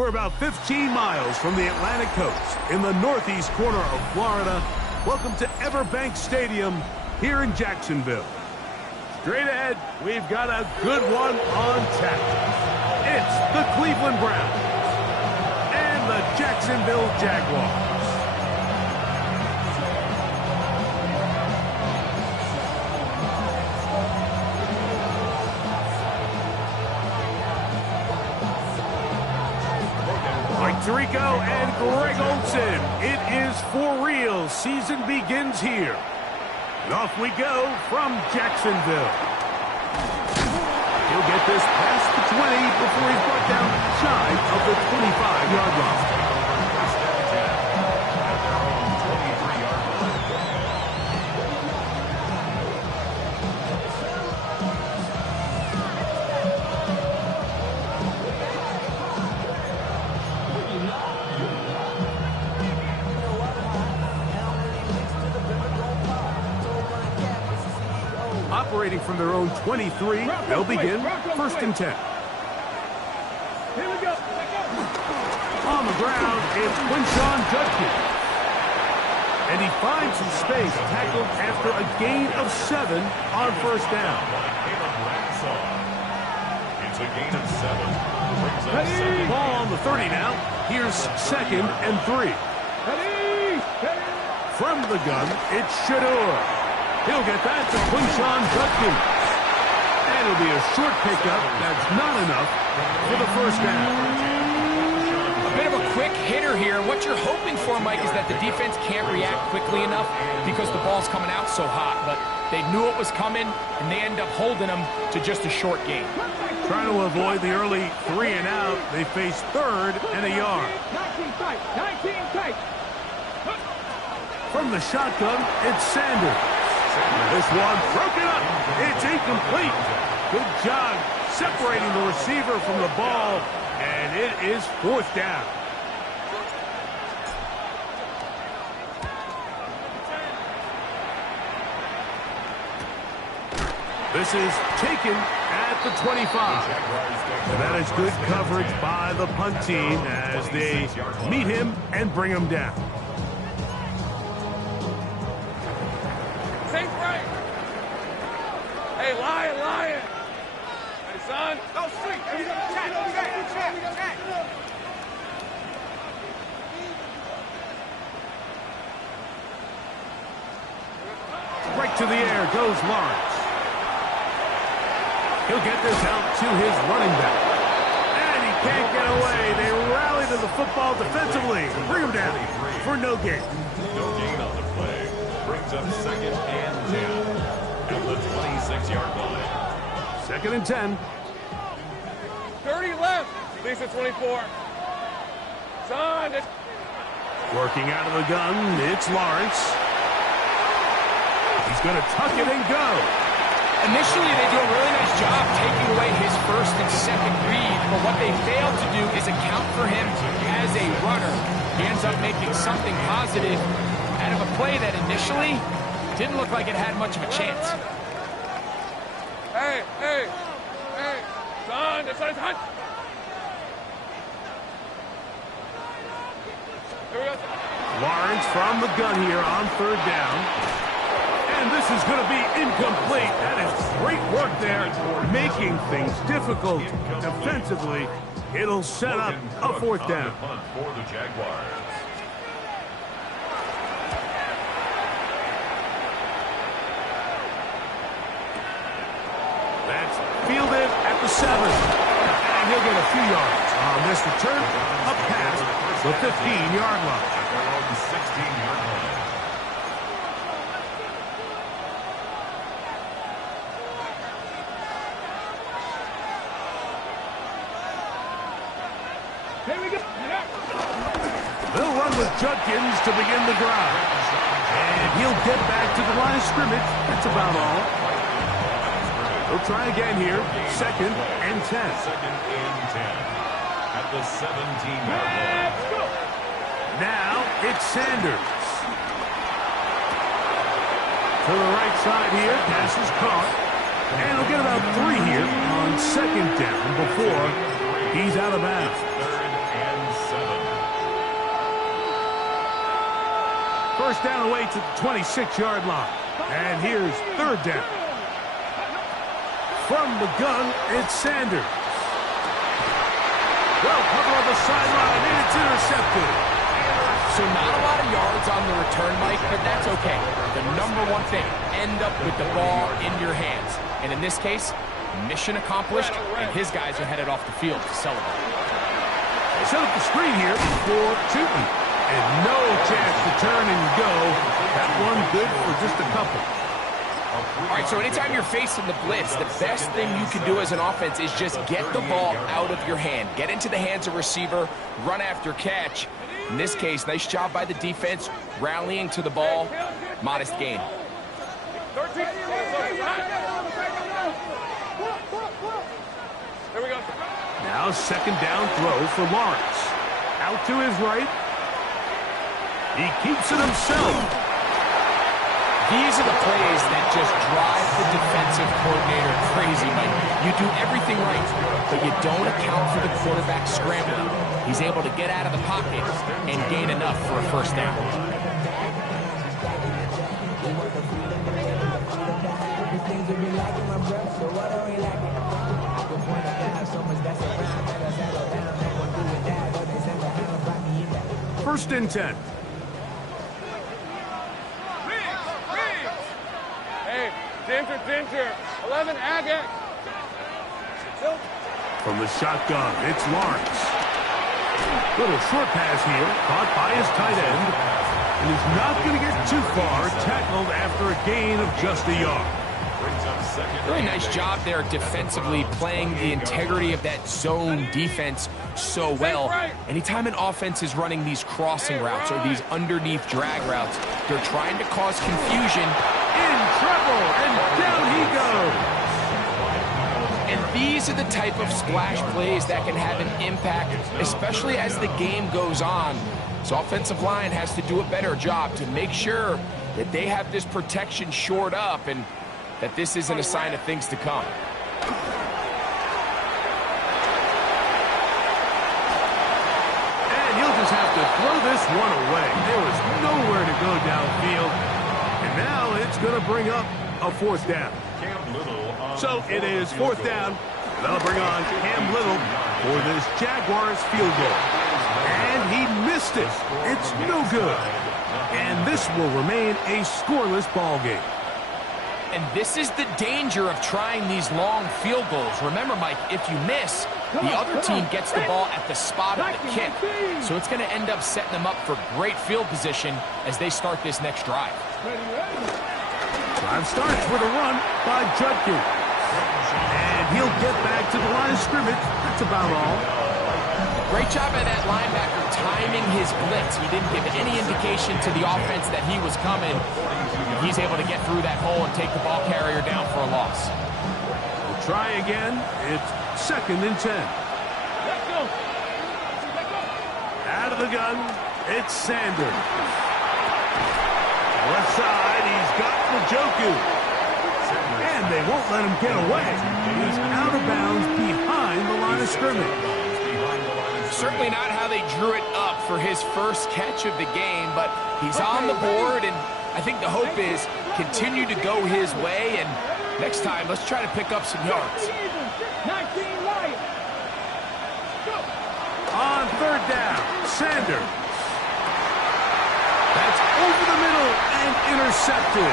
We're about 15 miles from the Atlantic coast in the northeast corner of Florida. Welcome to Everbank Stadium here in Jacksonville. Straight ahead, we've got a good one on tap. It's the Cleveland Browns and the Jacksonville Jaguars. Tirico and Greg Olsen. It is for real. Season begins here. And off we go from Jacksonville. He'll get this past the 20 before he's brought down shy of the 25-yard line. Operating from their own 23, they'll begin first and 10. Here we go. On the ground, it's Quinshon Judkins. And he finds some space, tackled after a gain of 7 on first down. It's a gain of 7. Brings up second. Ball on the 30 now. Here's second and 3. From the gun, it's Shador. He'll get that to Quinshon Judkins. And it'll be a short pickup. That's not enough for the first down. A bit of a quick hitter here. What you're hoping for, Mike, is that the defense can't react quickly enough because the ball's coming out so hot. But they knew it was coming, and they end up holding them to just a short gain. Trying to avoid the early 3 and out. They face third and a yard. 19 tight. 19 tight. From the shotgun, it's Sanders. This one broken up. It's incomplete. Good job separating the receiver from the ball, and it is fourth down. This is taken at the 25. And that is good coverage by the punt team as they meet him and bring him down. Safe right. Hey, Lion. Hey, son. Go street. Check. Right to the air goes Lawrence. He'll get this out to his running back. And he can't get away. They rally to the football defensively and bring him down for no gain. No gain on the play. Brings up second and 10 at the 26-yard line. Second and 10. 30 left. Lisa 24. Son. Working out of the gun, it's Lawrence. He's going to tuck it and go. Initially, they do a really nice job taking away his first and second read, but what they failed to do is account for him as a runner. He ends up making something positive out of a play that initially didn't look like it had much of a chance. Hey. Son, that's his hunt. Here we go. Lawrence from the gun here on third down. And this is going to be incomplete. That is great work there, making things difficult defensively. It'll set up a fourth down. For the Jaguars. That's fielded at the 7. And he'll get a few yards on this return up past the 15-yard line. At their own 16-yard line. Here we go. They'll run with Judkins to begin the drive. And he'll get back to the line of scrimmage. That's about all. They'll try again here. Second and 10. Second and 10 at the 17-yard line. Now it's Sanders. To the right side here. Pass is caught. And he'll get about 3 here on second down before he's out of bounds. Third and First down away to the 26-yard line. And here's third down. From the gun, it's Sanders. Well, cover on the sideline, and it's intercepted. So not a lot of yards on the return, Mike, but that's okay. The number one thing, end up with the ball in your hands. And in this case, mission accomplished, and his guys are headed off the field to celebrate. They set up the screen here for Tootin. And no chance to turn and go. That one good for just a couple. All right, so anytime you're facing the blitz, the best thing you can do as an offense is just get the ball out of your hand. Get into the hands of receiver, run after catch. In this case, nice job by the defense, rallying to the ball. Modest gain. 13. There we go. Now second down throw for Lawrence. Out to his right. He keeps it himself. These are the plays that just drive the defensive coordinator crazy, Mike. You do everything right, but you don't account for the quarterback scrambling. He's able to get out of the pocket and gain enough for a first down. First and 10. Hey, Ginger. 11, Agate. From the shotgun, it's Lawrence. Little short pass here, caught by his tight end. And he's not going to get too far, tackled after a gain of just a yard. Really nice job there defensively, playing the integrity of that zone defense so well. Anytime an offense is running these crossing routes or these underneath drag routes, they're trying to cause confusion. In trouble, and down he goes. And these are the type of splash plays that can have an impact, especially as the game goes on. So offensive line has to do a better job to make sure that they have this protection shored up and that this isn't a sign of things to come. And he'll just have to throw this one away. There was nowhere to go downfield. And now it's going to bring up a fourth down. So it is fourth down. And that'll bring on Cam Little for this Jaguars field goal. And he missed it. It's no good. And this will remain a scoreless ball game. And this is the danger of trying these long field goals. Remember, Mike, if you miss, the other team gets the ball at the spot of the kick. So it's going to end up setting them up for great field position as they start this next drive. Drive starts with a run by Judkins. And he'll get back to the line of scrimmage. That's about all. Great job by that linebacker timing his blitz. He didn't give any indication to the offense that he was coming. He's able to get through that hole and take the ball carrier down for a loss. We'll try again. It's second and 10. Out of the gun, it's Sanders. Left side, he's got Njoku. And they won't let him get away. He's out of bounds behind the line of scrimmage. Certainly not how they drew it up for his first catch of the game, but he's on the board, and I think the hope is continue to go his way, and next time, let's try to pick up some yards. On third down, Sanders. That's over the middle and intercepted.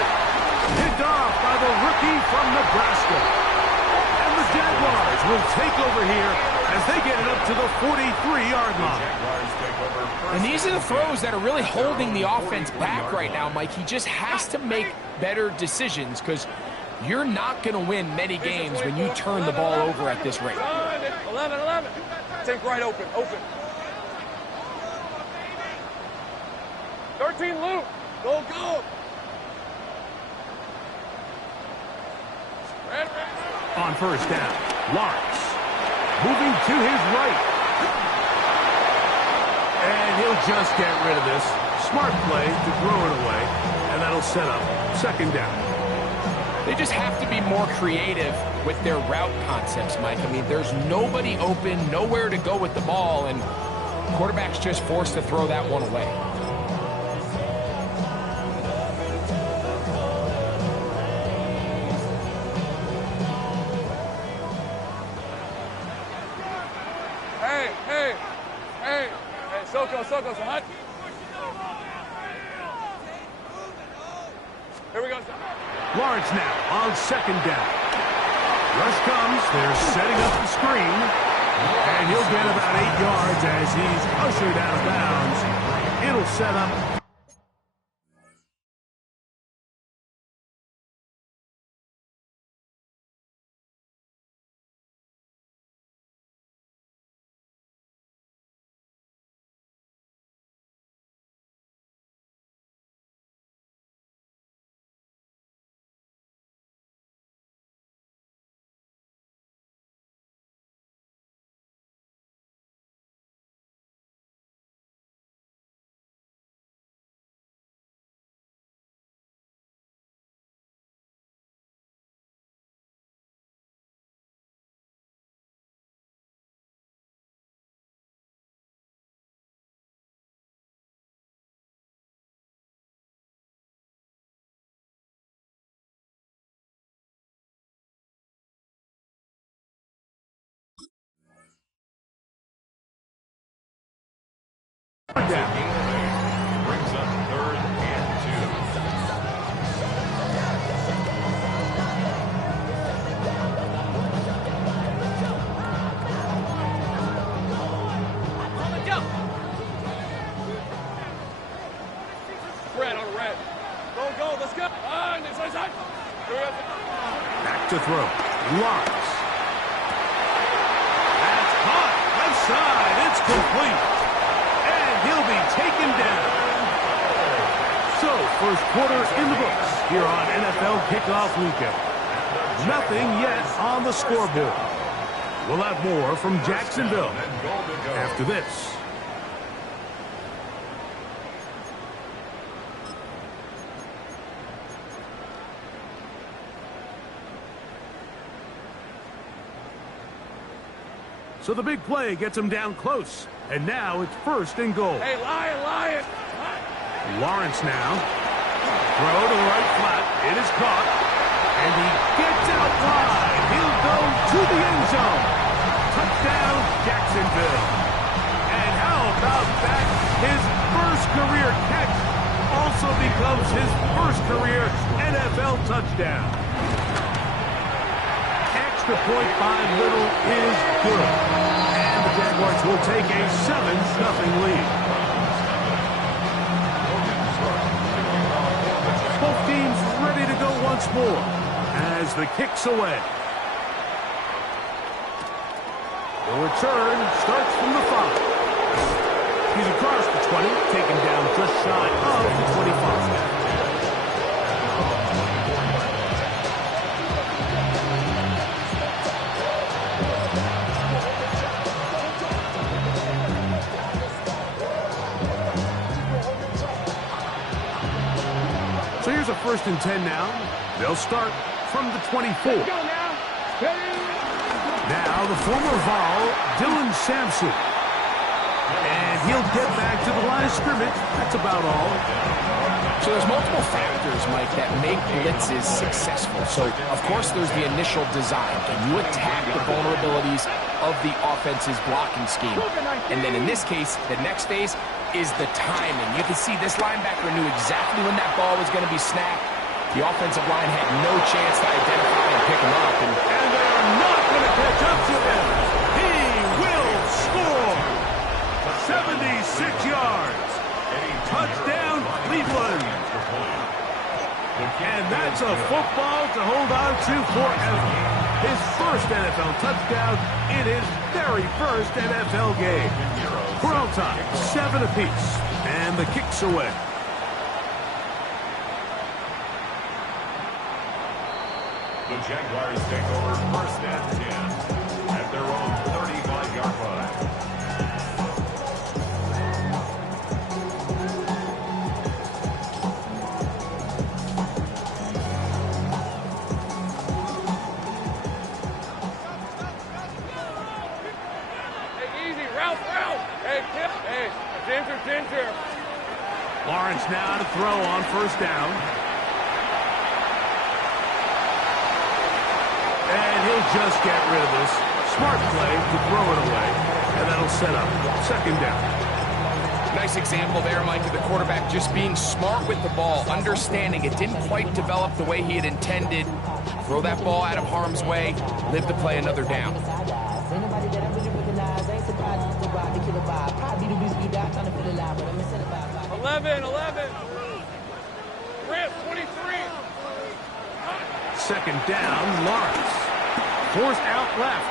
Picked off by the rookie from Nebraska. And the Jaguars will take over here as they get it up to the 43-yard line. And these are the throws that are really holding the offense back right now, Mike. He just has to make better decisions because you're not going to win many games when you turn the ball over at this rate. 11. Take right open. 13, Luke. Go. Red. On first down, Lawrence moving to his right. And he'll just get rid of this. Smart play to throw it away. And that'll set up second down. They just have to be more creative with their route concepts, Mike. I mean, there's nobody open, nowhere to go with the ball, and quarterback's just forced to throw that one away. circles, hot. Here we go. Lawrence now on second down. Rush comes. They're setting up the screen. And he'll get about 8 yards as he's ushered out of bounds. It'll set up. Down. Brings up 3rd and 2. Red on red. Go, let's go. Inside. Back to throw. Lawrence. That's caught. Left side. It's complete. He'll be taken down. So, first quarter in the books here on NFL Kickoff Weekend. Nothing yet on the scoreboard. We'll have more from Jacksonville after this. So the big play gets him down close. And now it's 1st and goal. Hey, Lion. Lawrence now. Throw to the right flat. It is caught. And he gets out wide. He'll go to the end zone. Touchdown, Jacksonville. And how about that? His first career catch also becomes his first career NFL touchdown. Extra point by Little is good. And the Jaguars will take a 7-0 lead. Both teams ready to go once more as the kick's away. The return starts from the 5. He's across the 20, taken down just shy of the 25. So here's a 1st and 10 now. They'll start from the 24. Now the former Vol, Dylan Sampson. And he'll get back to the line of scrimmage. That's about all. So there's multiple factors, Mike, that make blitzes successful. So, of course, there's the initial design. Can you attack the vulnerabilities of the offense's blocking scheme? And then in this case, the next phase is the timing. You can see this linebacker knew exactly when that ball was going to be snapped. The offensive line had no chance to identify and pick him up. And they're not going to catch up to him. He will score. 76 yards. Touchdown, Cleveland. And that's a football to hold on to forever. His first NFL touchdown in his very first NFL game. We're on time, 7 apiece, and the kick's away. The Jaguars take over 1st and 10 at their own 35-yard line. Ginger. Lawrence now to throw on 1st down. And he'll just get rid of this. Smart play to throw it away. And that'll set up 2nd down. Nice example there, Mike, of the quarterback just being smart with the ball, understanding it didn't quite develop the way he had intended. Throw that ball out of harm's way, live to play another down. 11. Rip, 23. Second down, Lawrence. Forced out left.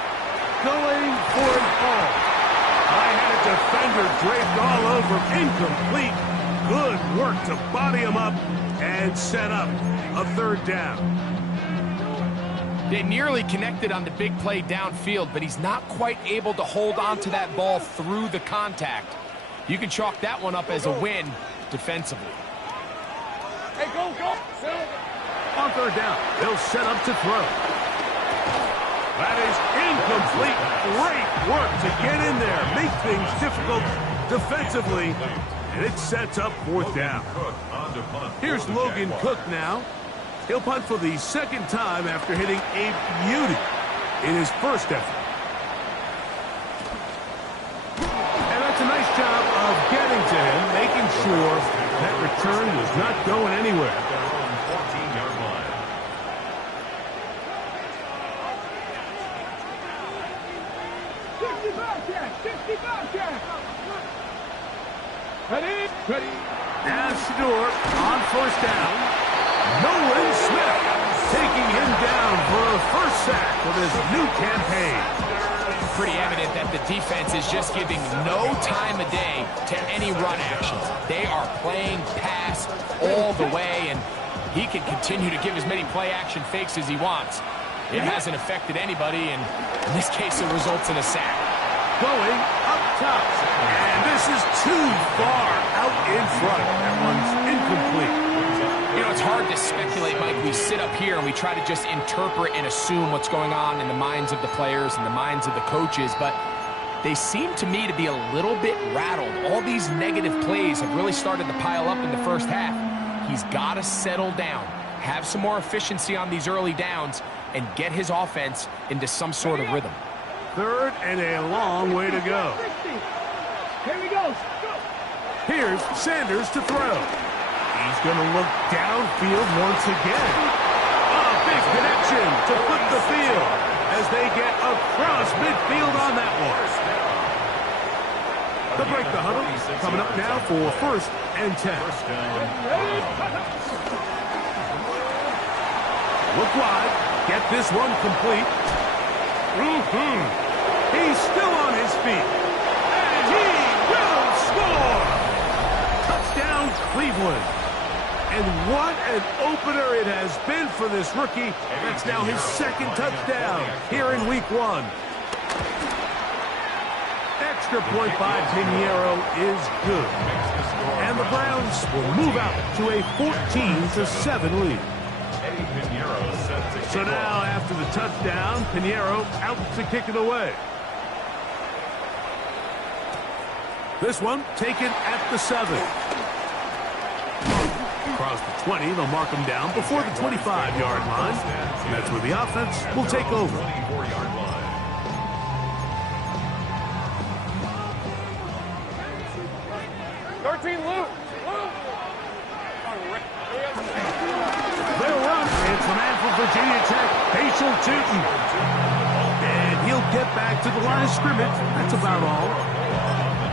Going for it all. I had a defender draped all over him. Incomplete. Good work to body him up and set up a third down. They nearly connected on the big play downfield, but he's not quite able to hold on to that ball through the contact. You can chalk that one up as a win defensively. Hey, go. On third down, they'll set up to throw. That is incomplete. Great work to get in there, make things difficult defensively, and it sets up fourth down. Here's Logan Cook now. He'll punt for the second time after hitting a beauty in his first effort. And that's a nice job of getting to him, making sure that return was not going anywhere. 14-yard line. Ready. Now Shador on first down. Nolan Smith taking him down for a first sack of his new campaign. Pretty evident that the defense is just giving no time of day to any run actions. They are playing pass all the way, and he can continue to give as many play-action fakes as he wants. It hasn't affected anybody, and in this case, it results in a sack. Going up top. And this is too far out in front. That one's incomplete. You know, it's hard to speculate, Mike. We sit up here and we try to just interpret and assume what's going on in the minds of the players and the minds of the coaches, but they seem to me to be a little bit rattled. All these negative plays have really started to pile up in the first half. He's got to settle down, have some more efficiency on these early downs, and get his offense into some sort of rhythm. Third and a long way to go. Here we go. Here's Sanders to throw. He's going to look downfield once again. A big connection to flip the field as they get across midfield on that one. They'll break the huddle. Coming up now for first and 10. Look wide. Get this one complete. He's still on his feet. And he will score! Touchdown, Cleveland. And what an opener it has been for this rookie. That's now his second touchdown here in week 1. Extra point by Pinheiro is good. And the Browns will move out to a 14-7 lead. So now, after the touchdown, Pinheiro out to kick it away. This one taken at the 7. Across the 20, they'll mark him down before the 25-yard line. And that's where the offense will take over. 24-yard line. They'll run. It's the man from Virginia Tech, Facial Tootin. And he'll get back to the line of scrimmage. That's about all.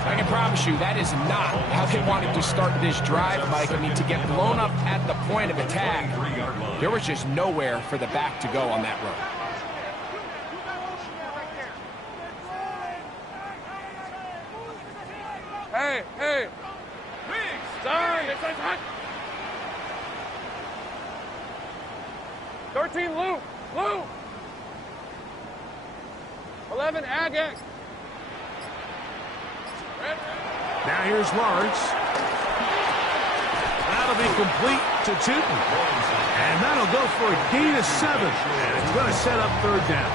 I can promise you that is not how they wanted to start this drive, Mike. I mean, to get blown up at the point of attack, there was just nowhere for the back to go on that run. Hey. Time. 13, Lou. 11, Agag. Now here's Lawrence. That'll be complete to Tootin. And that'll go for a gain of 7. And it's going to set up third down.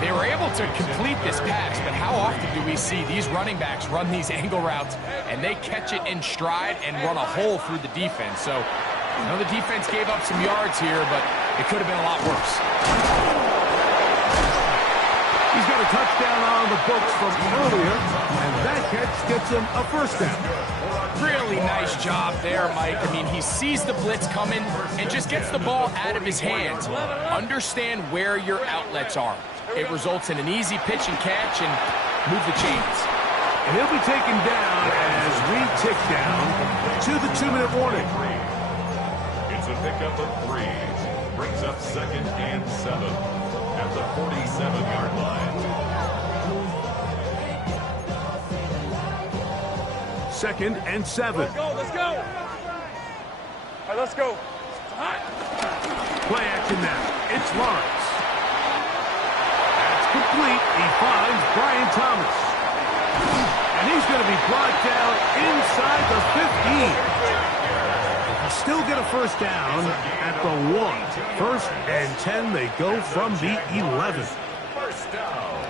They were able to complete this pass, but how often do we see these running backs run these angle routes and they catch it in stride and run a hole through the defense? So, I know the defense gave up some yards here, but it could have been a lot worse. He's got a touchdown on the books from earlier, and that catch gets him a first down. Really nice job there, Mike. I mean, he sees the blitz coming and just gets the ball out of his hands. Understand where your outlets are. It results in an easy pitch and catch and move the chains. And he'll be taken down as we tick down to the 2-minute warning. It's a pickup of 3. Brings up 2nd and 7 at the 47-yard line. 2nd and 7. Let's go, let's go. All right, let's go. Play action now. It's Lawrence. That's complete. He finds Brian Thomas. And he's going to be brought down inside the 15. He'll still get a first down at the 1. 1st and 10. They go from the 11. First down.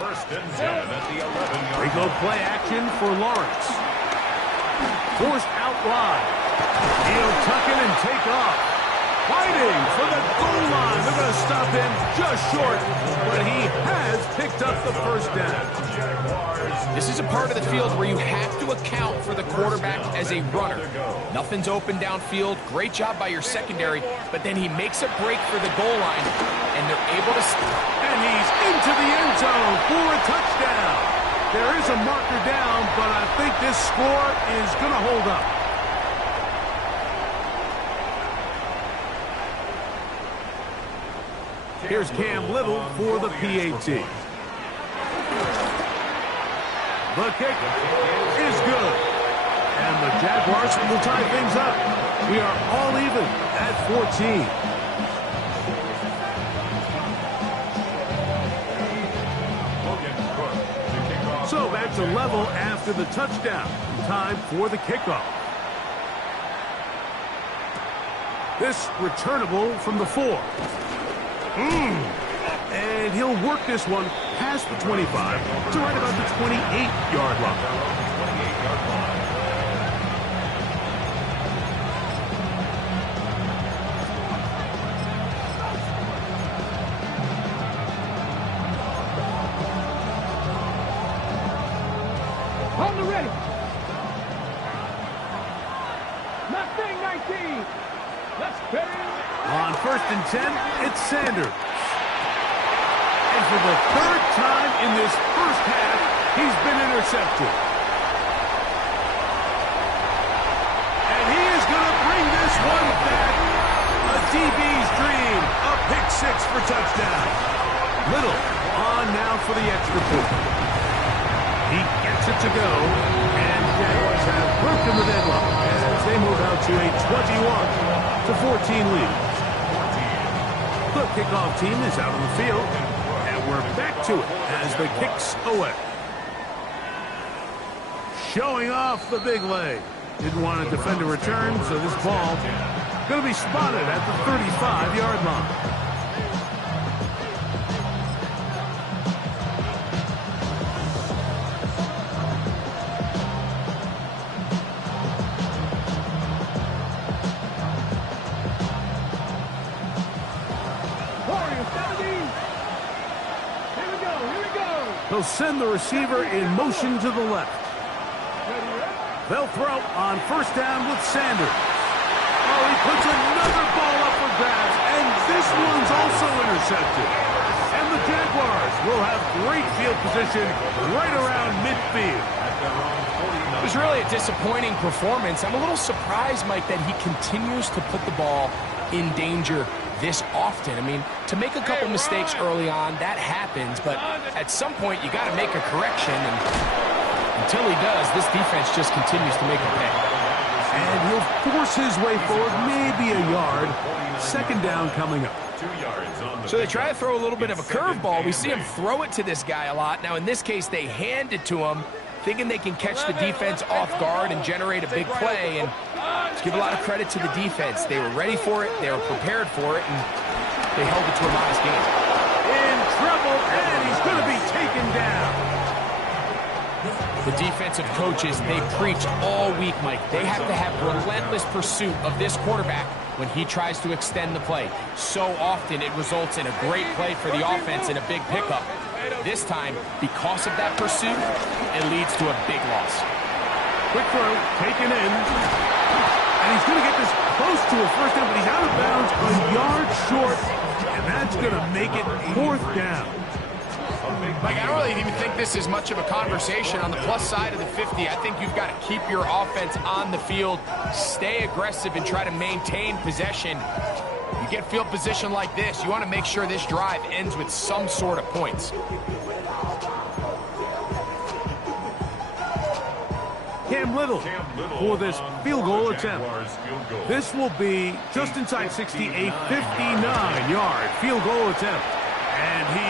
1st and 10 at the 11-yard line. They go play action for Lawrence. Forced out wide. He'll tuck in and take off. Fighting for the goal line. They're going to stop him just short, but he has picked up the first down. This is a part of the field where you have to account for the quarterback as a runner. Nothing's open downfield. Great job by your secondary, but then he makes a break for the goal line, and they're able to... And he's into the end zone for a touchdown. There is a marker down, but I think this score is going to hold up. Here's Cam Little for the PAT. The kick is good. And the Jaguars will tie things up. We are all even at 14. So back to level after the touchdown. Time for the kickoff. This returnable from the 4. And he'll work this one past the 25 to right about the 28-yard line. On the ready. Nothing, 19. Let's go. On 1st and 10, it's Sanders. And for the 3rd time in this first half, he's been intercepted. And he is going to bring this one back. A DB's dream. A pick 6 for touchdown. Little on now for the extra point. He gets it to go. And the Jaguars have broken the deadlock as they move out to a 21-14 lead. The kickoff team is out on the field, and we're back to it as the kicks away. Showing off the big leg. Didn't want to defend a return, so this ball going to be spotted at the 35-yard line. They'll send the receiver in motion to the left. They'll throw on 1st down with Sanders. Oh, he puts another ball up for grabs, and this one's also intercepted. And the Jaguars will have great field position right around midfield. It was really a disappointing performance. I'm a little surprised, Mike, that he continues to put the ball in danger this often. I mean, to make a couple mistakes early on, that happens, but at some point you got to make a correction, and until he does, this defense just continues to make a pay. And he'll force his way forward, maybe a yard. 2nd down coming up. So they try to throw a little bit of a curveball. We see him throw it to this guy a lot. Now in this case, they hand it to him, thinking they can catch the defense off guard and generate a big play. And let's give a lot of credit to the defense. They were ready for it, they were prepared for it, and they held it to a modest game. In trouble, and he's going to be taken down. The defensive coaches, they preach all week, Mike. They have to have relentless pursuit of this quarterback when he tries to extend the play. So often it results in a great play for the offense and a big pickup. This time, because of that pursuit, it leads to a big loss. Quick throw, taken in. And he's going to get this close to a first down, but he's out of bounds a yard short. And that's going to make it fourth down. Like, I don't really even think this is much of a conversation. On the plus side of the 50, I think you've got to keep your offense on the field, stay aggressive, and try to maintain possession. You get field position like this, you want to make sure this drive ends with some sort of points. Cam Little for this field goal attempt. This will be just inside 60, a 59-yard field goal attempt. And he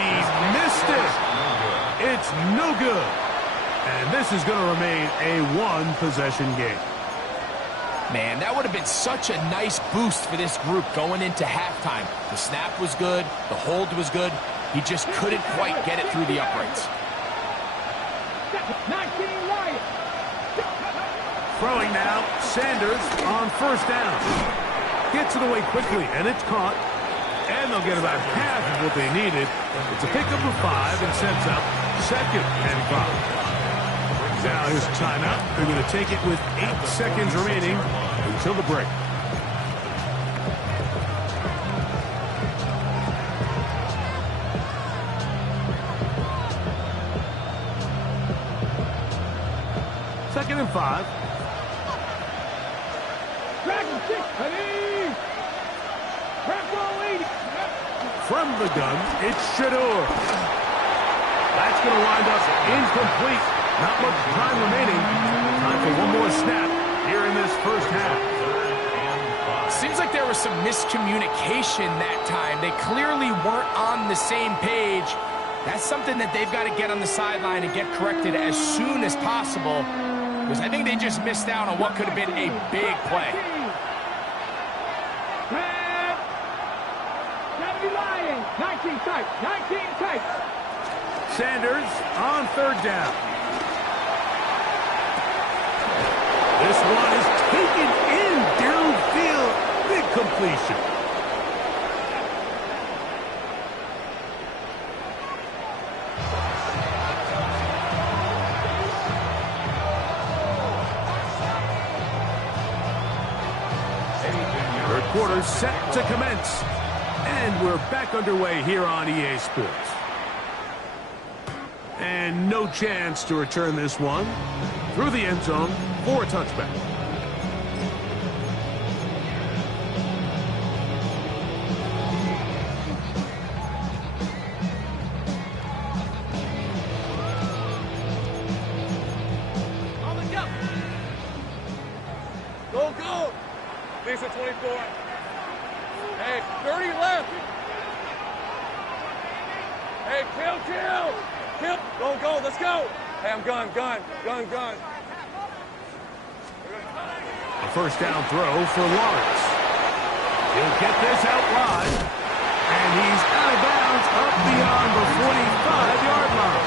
missed it. It's no good. And this is going to remain a one-possession game. Man, that would have been such a nice boost for this group going into halftime. The snap was good. The hold was good. He just couldn't quite get it through the uprights. Throwing now, Sanders on first down. Gets it away quickly, and it's caught. And they'll get about half of what they needed. It's a pickup of 5 and sets up second and 5. Now here's a timeout. They're going to take it with 8 seconds remaining until the break. Second and 5. From the gun, it's Shador. That's going to wind up incomplete. Not much time remaining. Time for one more snap here in this first half. Seems like there was some miscommunication that time. They clearly weren't on the same page. That's something that they've got to get on the sideline and get corrected as soon as possible, because I think they just missed out on what could have been a big play. Sanders on third down. This one is taken in downfield. Big completion. Third quarter set to commence. And we're back underway here on EA Sports. And no chance to return this one through the end zone for a touchback. Go, go! Lisa 24. Hey, 30 left. Hey, kill. Go, let's go. Hey, I'm gun. A first down throw for Lawrence. He'll get this out wide. And he's out of bounds up beyond the 45-yard line.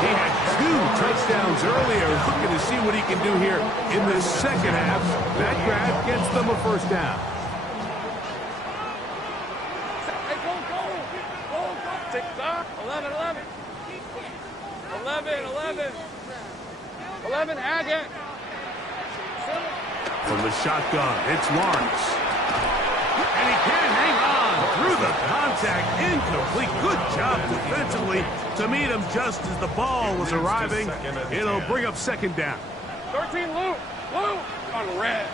He had 2 touchdowns earlier. Looking to see what he can do here in the second half. That grab gets them a first down. Hey, go. 11, Agate. From the shotgun, it's Lawrence. And he can hang on through the contact. Incomplete. Good job defensively to meet him just as the ball was arriving. It'll bring up second down. 13, Lou. On red.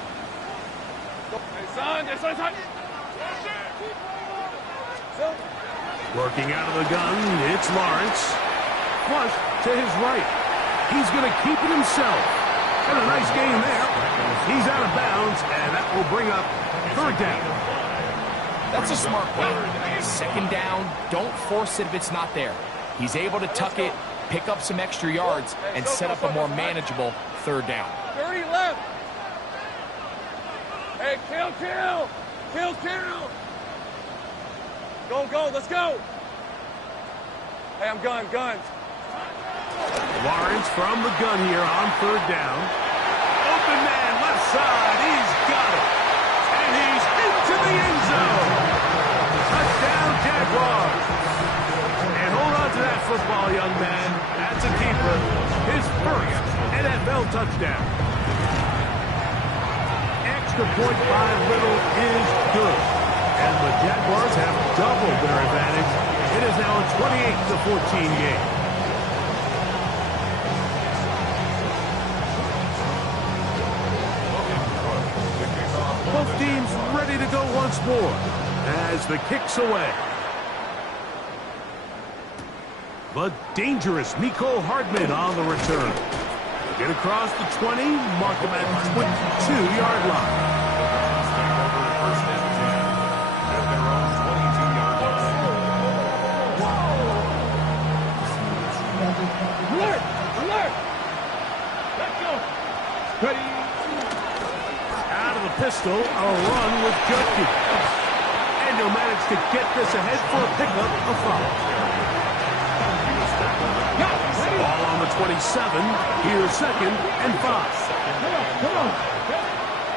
Hey, son. Working out of the gun, it's Lawrence. Flush to his right. He's going to keep it himself. And a nice gain there. He's out of bounds, and that will bring up third down. That's a smart play. Second down, don't force it if it's not there. He's able to tuck it, pick up some extra yards, and set up a more manageable third down. 30 left. Hey, kill. Go, let's go. Hey, I'm gun. Lawrence from the gun here on third down. Open man, left side. He's got it. And he's into the end zone. Touchdown, Jaguars. And hold on to That's a keeper. His first NFL touchdown. Extra point by Little is good. And the Jaguars have doubled their advantage. It is now a 28-14 game. Both teams ready to go once more as the kick's away. But dangerous Mecole Hardman on the return. Get across the 20, mark him at 22-yard line. First and 10 at their own 22-yard line. Alert! Alert! Let's go! Ready? Out of the pistol, a run with Judkey. And he'll manage to get this ahead for a pickup of 5. Ball on the 27. Here's 2nd and 5. Come on.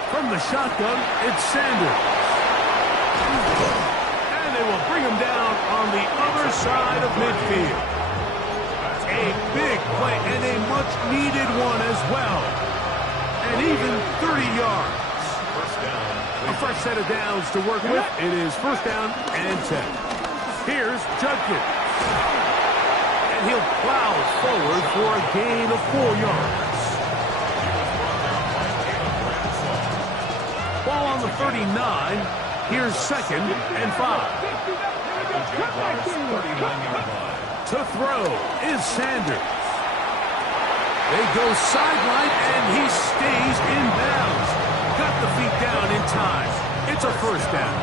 From the shotgun, it's Sanders. And they will bring him down on the other side of midfield. A big play and a much-needed one as well. And even 30 yards. A fresh set of downs to work with. It is 1st down and 10. Here's Judkins. And he'll plow forward for a gain of 4 yards. Ball on the 39. Here's 2nd and 5. To throw is Sanders. They go sideline, and he stays in bounds. Got the feet down in time. It's a 1st down.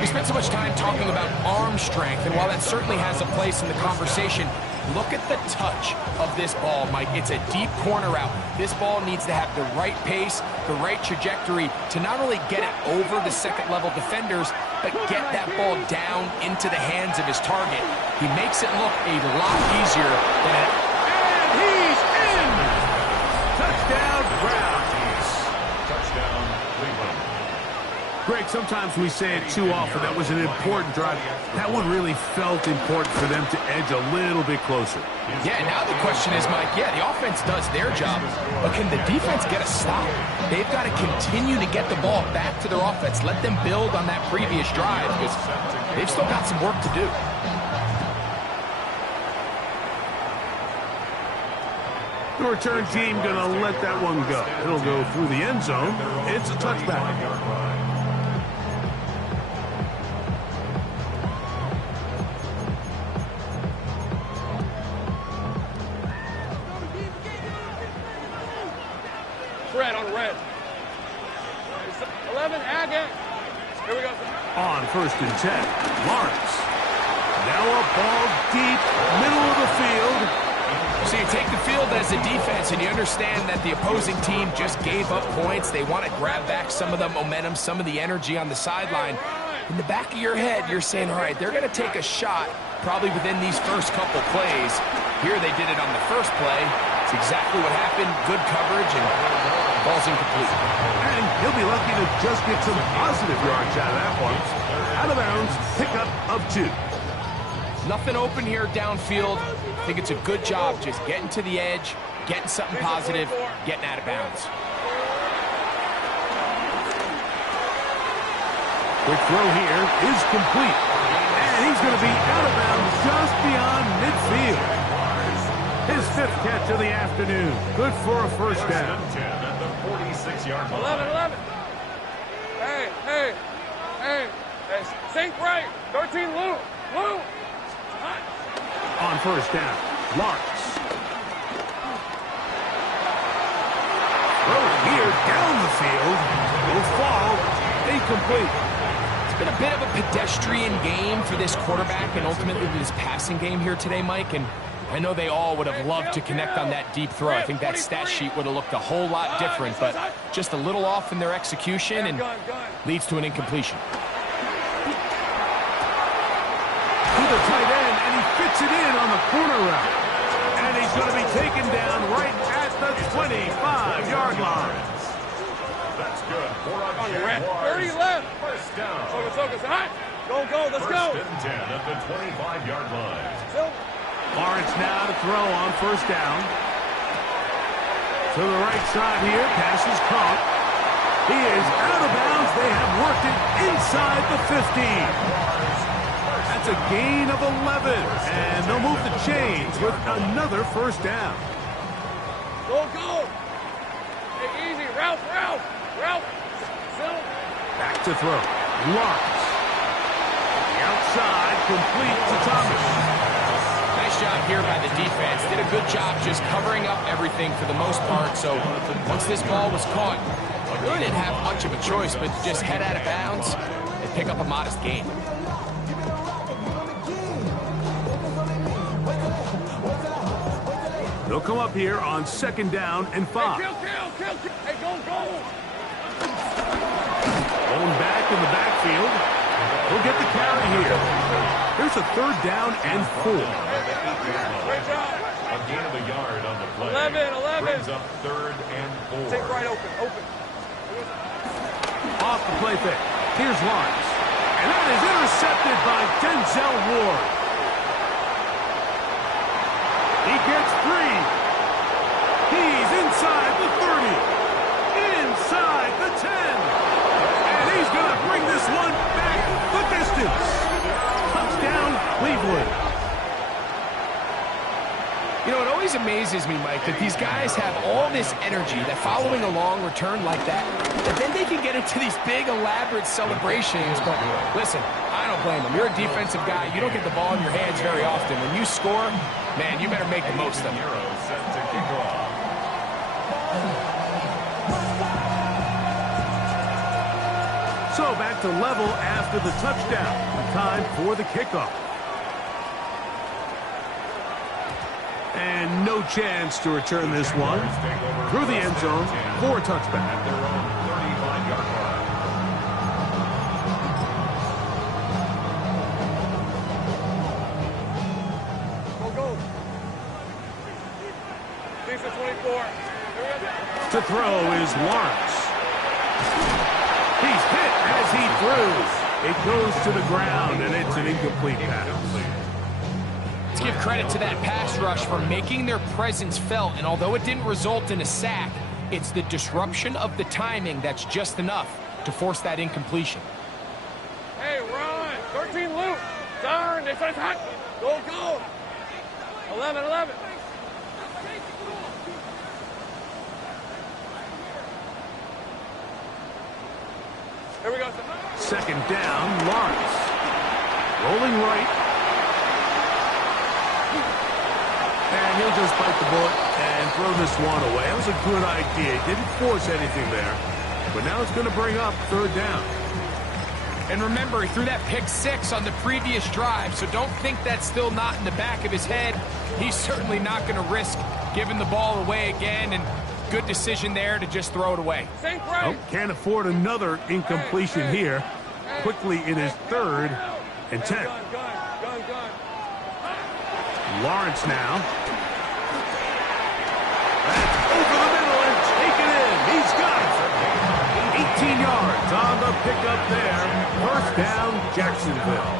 We spent so much time talking about arm strength, and while that certainly has a place in the conversation, look at the touch of this ball, Mike. It's a deep corner route. This ball needs to have the right pace, the right trajectory to not only get it over the second-level defenders, but get that ball down into the hands of his target. He makes it look a lot easier than it. And he's in! Touchdown, Browns. Touchdown, Cleveland. Greg, sometimes we say it too often. That was an important drive. That one really felt important for them to edge a little bit closer. Yeah, now the question is, Mike, yeah, the offense does their job, but can the defense get a stop? They've got to continue to get the ball back to their offense. Let them build on that previous drive because they've still got some work to do. The return team going to let that one go. It'll go through the end zone. It's a touchback. Red on red. 11, Agate. Here we go. On 1st and 10, Lawrence. Now a ball deep, middle of the field. So you take the field as a defense, and you understand that the opposing team just gave up points. They want to grab back some of the momentum, some of the energy on the sideline. In the back of your head, you're saying, all right, they're going to take a shot probably within these first couple plays. Here they did it on the first play. It's exactly what happened. Good coverage, and ball's incomplete. And he'll be lucky to just get some positive yards out of that one. Out of bounds, pickup of 2. Nothing open here downfield. I think it's a good job just getting to the edge, getting something positive, getting out of bounds. Quick throw here is complete. And he's going to be out of bounds just beyond midfield. His 5th catch of the afternoon. Good for a 1st down. 10 at the 46-yard line. 11. Hey. Sink right. 13, Lou. On 1st down, Lawrence. Throw here down the field. Will fall incomplete. It's been a bit of a pedestrian game for this quarterback and ultimately this passing game here today, Mike. And I know they all would have loved to connect on that deep throw. I think that stat sheet would have looked a whole lot different, but just a little off in their execution and leads to an incompletion. To the tight end, and he fits it in on the corner route. And he's going to be taken down right at the 25-yard line. That's good. 4 on Jaguars. 30 left. 1st down. Focus. All right. Go. Let's go. 1st and 10 at the 25-yard line. Lawrence now to throw on first down. To the right side here, pass is caught. He is out of bounds. They have worked it inside the 15. That's a gain of 11, and they'll move the chains with another first down. Go, go. Hey, easy. Ralph. Settle. Back to throw. Lawrence. The outside, complete to Thomas. Nice job here by the defense. Did a good job just covering up everything for the most part. So once this ball was caught, really didn't have much of a choice but to just head out of bounds and pick up a modest gain. They'll come up here on second down and 5. Hey, kill. Hey, go. Going back in the backfield. He'll get the carry here. Here's a third down and 4. Great job. A gain of a yard on the play. 11. Brings up third and 4. Take right open. Off the play fake. Here's Lawrence. And that is intercepted by Denzel Ward. He gets 3. He's inside the 30. Inside the 10. And he's going to bring this one back the distance. Touchdown, Cleveland. You know, it always amazes me, Mike, that these guys have all this energy, that following a long return like that then they can get into these big, elaborate celebrations. But listen, I don't blame them. You're a defensive guy. You don't get the ball in your hands very often. When you score, man, you better make the most of it. Set to kick off. So back to level after the touchdown. Time for the kickoff. And no chance to return this one. Through the end zone for a touchback. At their own 35-yard line. Go. Defense 24. To throw is Lawrence. He's hit as he throws. It goes to the ground, and it's an incomplete pass. Let's give credit to that pass rush for making their presence felt, and although it didn't result in a sack, it's the disruption of the timing that's just enough to force that incompletion. Hey, run. 13 loop. Turn. They fight hot. Go. 11. Here we go. Second down, Lawrence. Rolling right. And he'll just bite the bullet and throw this one away. That was a good idea. He didn't force anything there. But now it's going to bring up third down. And remember, he threw that pick 6 on the previous drive, so don't think that's still not in the back of his head. He's certainly not going to risk giving the ball away again, and good decision there to just throw it away. Oh, can't afford another incompletion here. Quickly in his third and 10. Gun. Lawrence now. That's over the middle and taken in. He's got it. 18 yards on the pickup there. First down, Jacksonville.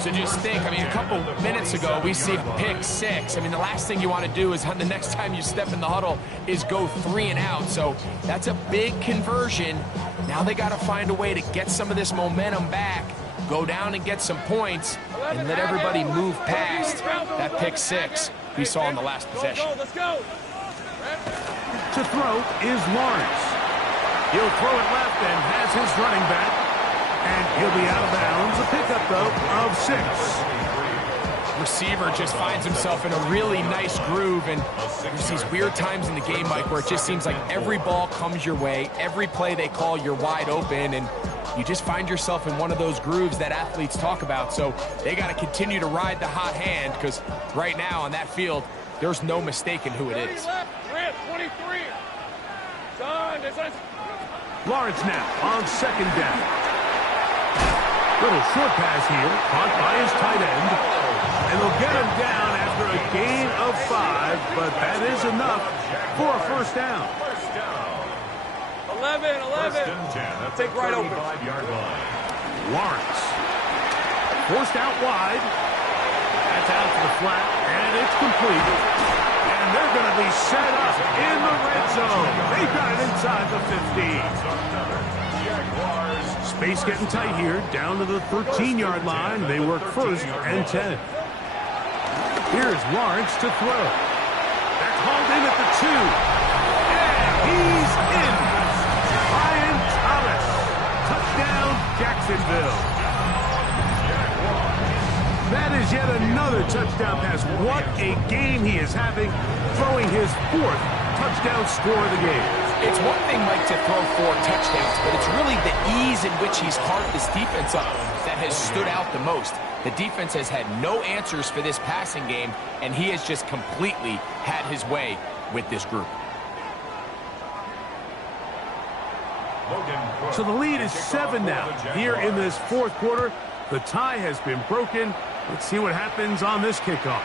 So just think, I mean, a couple minutes ago, we see a pick 6. I mean, the last thing you want to do is the next time you step in the huddle is go 3 and out. So that's a big conversion. Now they got to find a way to get some of this momentum back, go down and get some points, and let everybody move past that pick 6 we saw in the last possession. Let's go. To throw is Lawrence. He'll throw it left and has his running back. And he'll be out of bounds. A pickup, though, of 6. Receiver just finds himself in a really nice groove, and there's these weird times in the game, Mike, where it just seems like every ball comes your way, every play they call, you're wide open, and you just find yourself in one of those grooves that athletes talk about. So they got to continue to ride the hot hand, because right now on that field, there's no mistaking who it is. 23. Lawrence now on second down. Little short pass here, caught by his tight end. And they'll get him down after a gain of 5, but that is enough for a first down. 11. First and 10 at the Take right open. 35-yard line. Lawrence. Forced out wide. That That's out to the flat, and it's complete. And they're going to be set up in the red zone. They've got it inside the 15. Space getting tight here, down to the 13-yard line. They work first and 10. Here's Lawrence to throw. They're called in at the 2. And he's in. Brian Thomas. Touchdown, Jacksonville. That is yet another touchdown pass. What a game he is having, throwing his 4th touchdown score of the game. It's one thing, Mike, to throw 4 touchdowns, but it's really the ease in which he's carved this defense up that has stood out the most. The defense has had no answers for this passing game, and he has just completely had his way with this group. So the lead is 7 now. Here in this 4th quarter, the tie has been broken. Let's see what happens on this kickoff.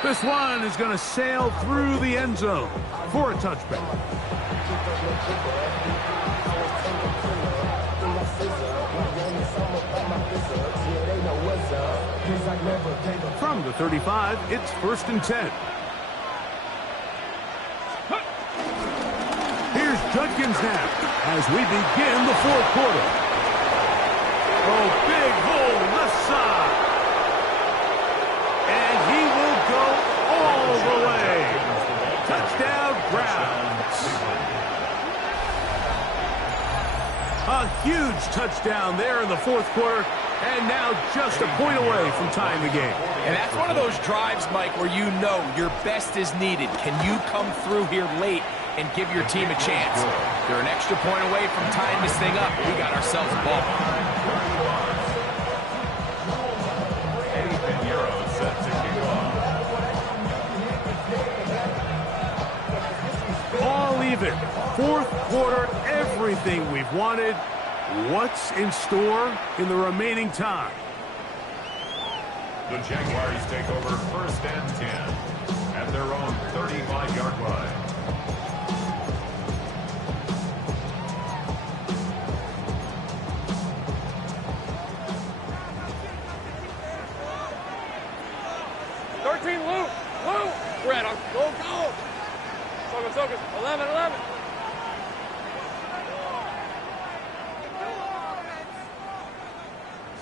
This one is going to sail through the end zone for a touchback. From the 35, it's 1st and 10. Here's Judkins now as we begin the 4th quarter. Oh, big hole left side. And he will go all the way. Touchdown, Browns. A huge touchdown there in the 4th quarter. And now just a point away from tying the game. And that's one of those drives, Mike, where you know your best is needed. Can you come through here late and give your team a chance? They're an extra point away from tying this thing up. We got ourselves a ball. All even. 4th quarter, everything we've wanted. What's in store in the remaining time? The Jaguars take over 1st and 10 at their own 35-yard line. Lou! Brett, go! Focus. 11.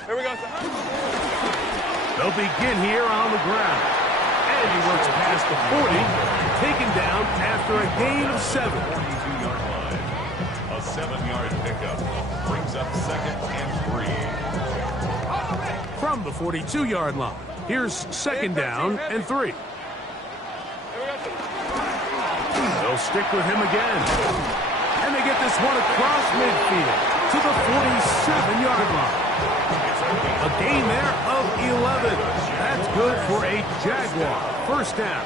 Here we go, sir. They'll begin here on the ground. And he works past the 40, taken down after a gain of 7. 42-yard line. A 7-yard pickup brings up 2nd and 3. From the 42-yard line, here's 2nd down and 3. They'll stick with him again. And they get this one across midfield to the 47-yard line. A gain there of 11. That's good for a Jaguar. 1st down.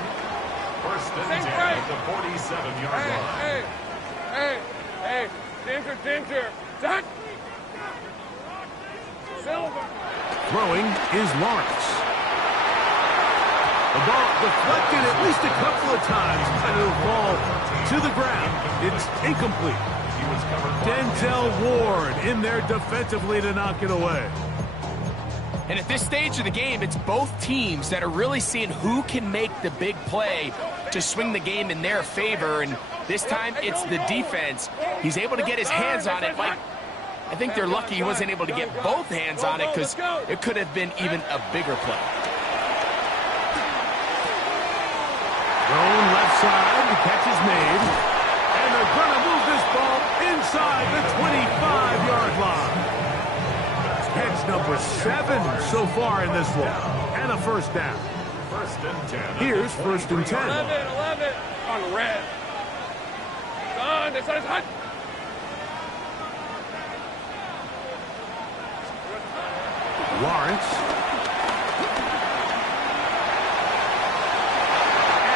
1st and 10 at the 47-yard line. Hey. Ginger. Done. Silver. Throwing is Lawrence. The ball deflected at least a couple of times, and it'll fall to the ground. It's incomplete. Denzel Ward in there defensively to knock it away. And at this stage of the game, it's both teams that are really seeing who can make the big play to swing the game in their favor. And this time, it's the defense. He's able to get his hands on it. Mike, I think they're lucky he wasn't able to get both hands on it because it could have been even a bigger play. Thrown left side, the catch is made. And they're going to move this ball inside the 25-yard line. Catch number 7 so far in this one. And a 1st down. 1st and 10. Here's 1st and 10. 11. On red. Done. This is hot. Lawrence.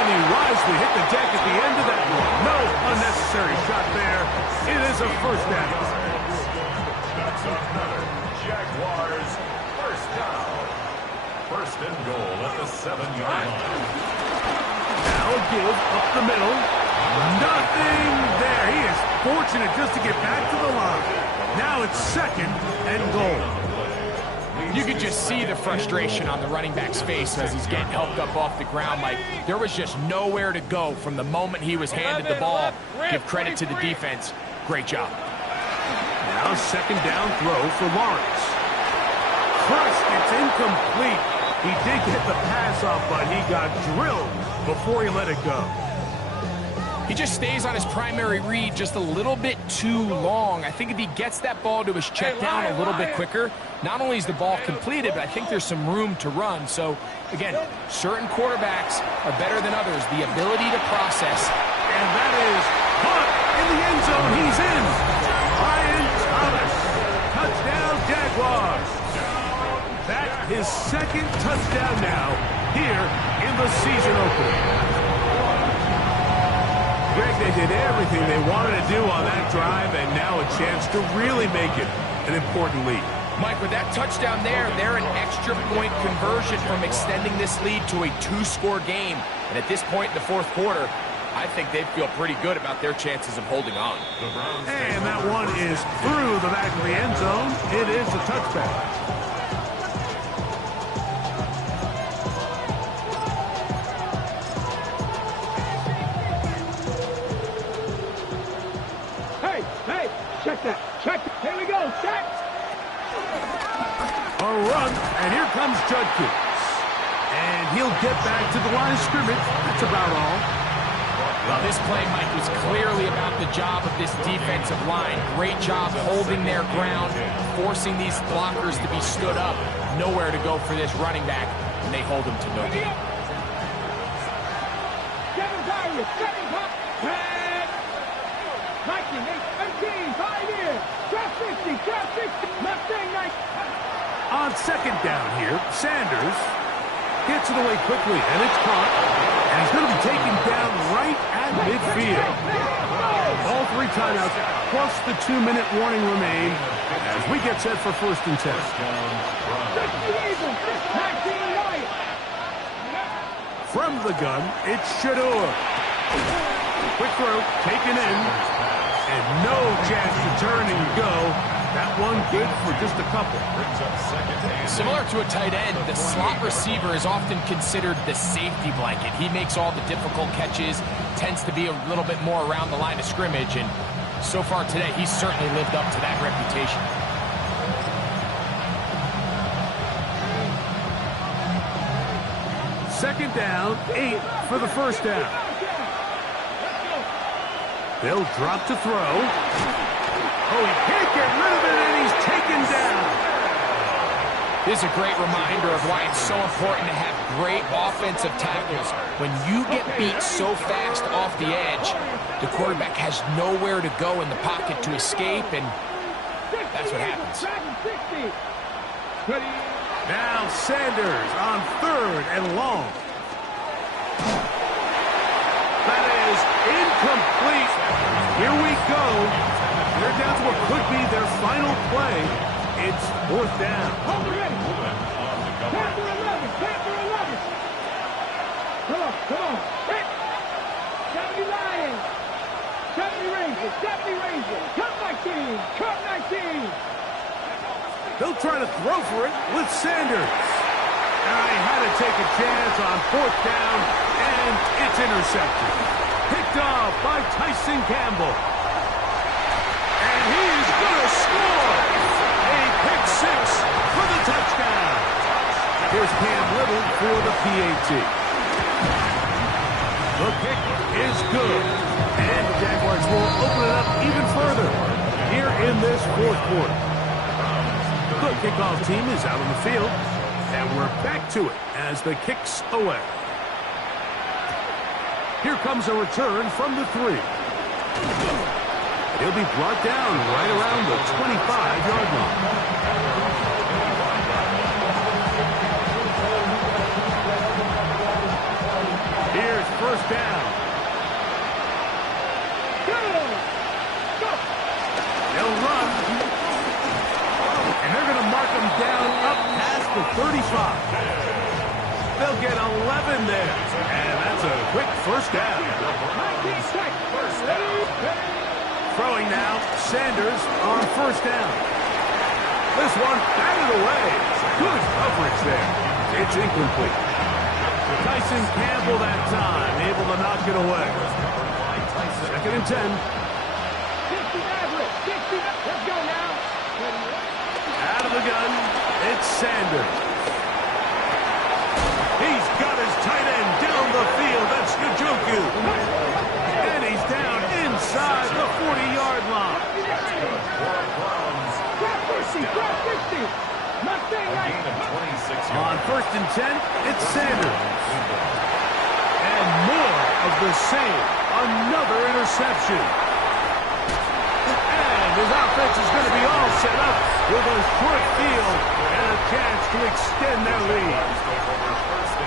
And he wisely hit the deck at the end of that one. No unnecessary shot there. It is a 1st down. That's another Jaguars 1st down. 1st and goal at the 7-yard line. Now a give up the middle. Nothing there. He is fortunate just to get back to the line. Now it's 2nd and goal. You could just see the frustration on the running back's face as he's getting helped up off the ground. Like, there was just nowhere to go from the moment he was handed the ball. Give credit to the defense. Great job. Now second down throw for Lawrence. Crushed, it's incomplete. He did get the pass off, but he got drilled before he let it go. He just stays on his primary read just a little bit too long. I think if he gets that ball to his check down a little bit quicker, not only is the ball completed, but I think there's some room to run. So, again, certain quarterbacks are better than others. The ability to process. And that is caught in the end zone. He's in. Ryan Thomas. Touchdown, Jaguars. That's his second touchdown now here in the season opener. Greg, they did everything they wanted to do on that drive, and now a chance to really make it an important lead. Mike, with that touchdown there, they're an extra point conversion from extending this lead to a 2-score game. And at this point in the fourth quarter, I think they feel pretty good about their chances of holding on. And that one is through the back of the end zone. It is a touchback. Check that. Check. Here we go. Set. A run, and here comes Judkins. And he'll get back to the line of scrimmage. That's about all. Well, this play, Mike, was clearly about the job of this defensive line. Great job holding their ground, forcing these blockers to be stood up. Nowhere to go for this running back, and they hold him to no gain. On second down here, Sanders gets it away quickly, and it's caught. And he's going to be taken down right at midfield. All 3 timeouts, plus the 2-minute warning remain as we get set for 1st and 10. From the gun, it's Shador. Quick throw, taken in, and no chance to turn and go. That one good for just a couple. Similar to a tight end, the slot receiver is often considered the safety blanket. He makes all the difficult catches, tends to be a little bit more around the line of scrimmage, and so far today, he's certainly lived up to that reputation. Second down, 8 for the first down. They'll drop to throw. Oh, he can't get rid of it, and he's taken down. This is a great reminder of why it's so important to have great offensive tackles. When you get beat so fast off the edge, the quarterback has nowhere to go in the pocket to escape, and that's what happens. Now Sanders on 3rd and long. That is incomplete. Here we go. They're down to what could be their final play. It's 4th down. Hold it ready. Panther 11. Panther 11. Come on. Come on. 70 Lions. 70 Rangers. 70 Rangers. Cut 19. Cut 19. They'll try to throw for it with Sanders. Now he had to take a chance on 4th down, and it's intercepted. Picked off by Tyson Campbell. And he's going to score! A pick 6 for the touchdown. Here's Cam Little for the PAT. The pick is good. And the Jaguars will open it up even further here in this 4th quarter. The kickoff team is out on the field, and we're back to it as the kick's away. Here comes a return from the 3. He'll be brought down right around the 25-yard line. Here's 1st down. They'll run. And they're going to mark him down up past the 35. They'll get 11 there. And that's a quick 1st down. Throwing now, Sanders on 1st down. This one batted away. Good coverage there. It's incomplete. Tyson Campbell that time, able to knock it away. 2nd and 10. 60 average. 60. Let's go now. Out of the gun, it's Sanders. He's got his tight end down the field. That's Njoku. And he's down inside the 40-yard line. Drop 50. Drop 50. Mustang right. On 1st and 10, it's Sanders. And more of the same. Another interception. And his offense is going to be all set up with a short field and a chance to extend their lead.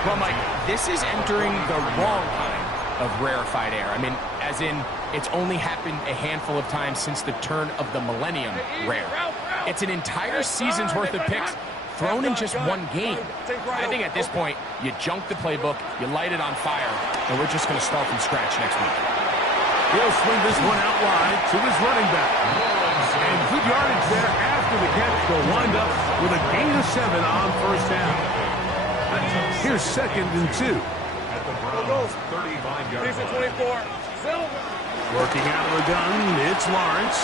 Well, Mike, this is entering the wrong kind of rarefied air. I mean, as in, it's only happened a handful of times since the turn of the millennium rare. It's an entire season's worth of picks thrown in just one game. I think at this point, you junk the playbook, you light it on fire, and we're just going to start from scratch next week. He'll swing this one out wide to his running back. And good yardage there after the catch. They'll wind up with a gain of 7 on 1st down. Here's 2nd and 2. At the Browns' 35-yard line. 24. Silver. Working out of the gun, it's Lawrence.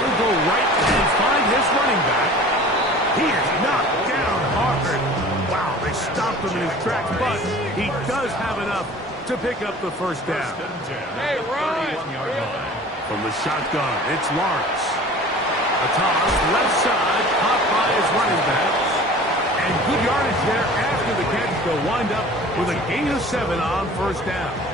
He'll go right and find his running back. He is knocked down hard. Wow, they stopped him in his tracks, but he does have enough to pick up the 1st down. Hey, Ron. From the shotgun, it's Lawrence. A toss, left side, caught by his running back. And good yardage there after the catch. They'll wind up with a gain of 7 on 1st down.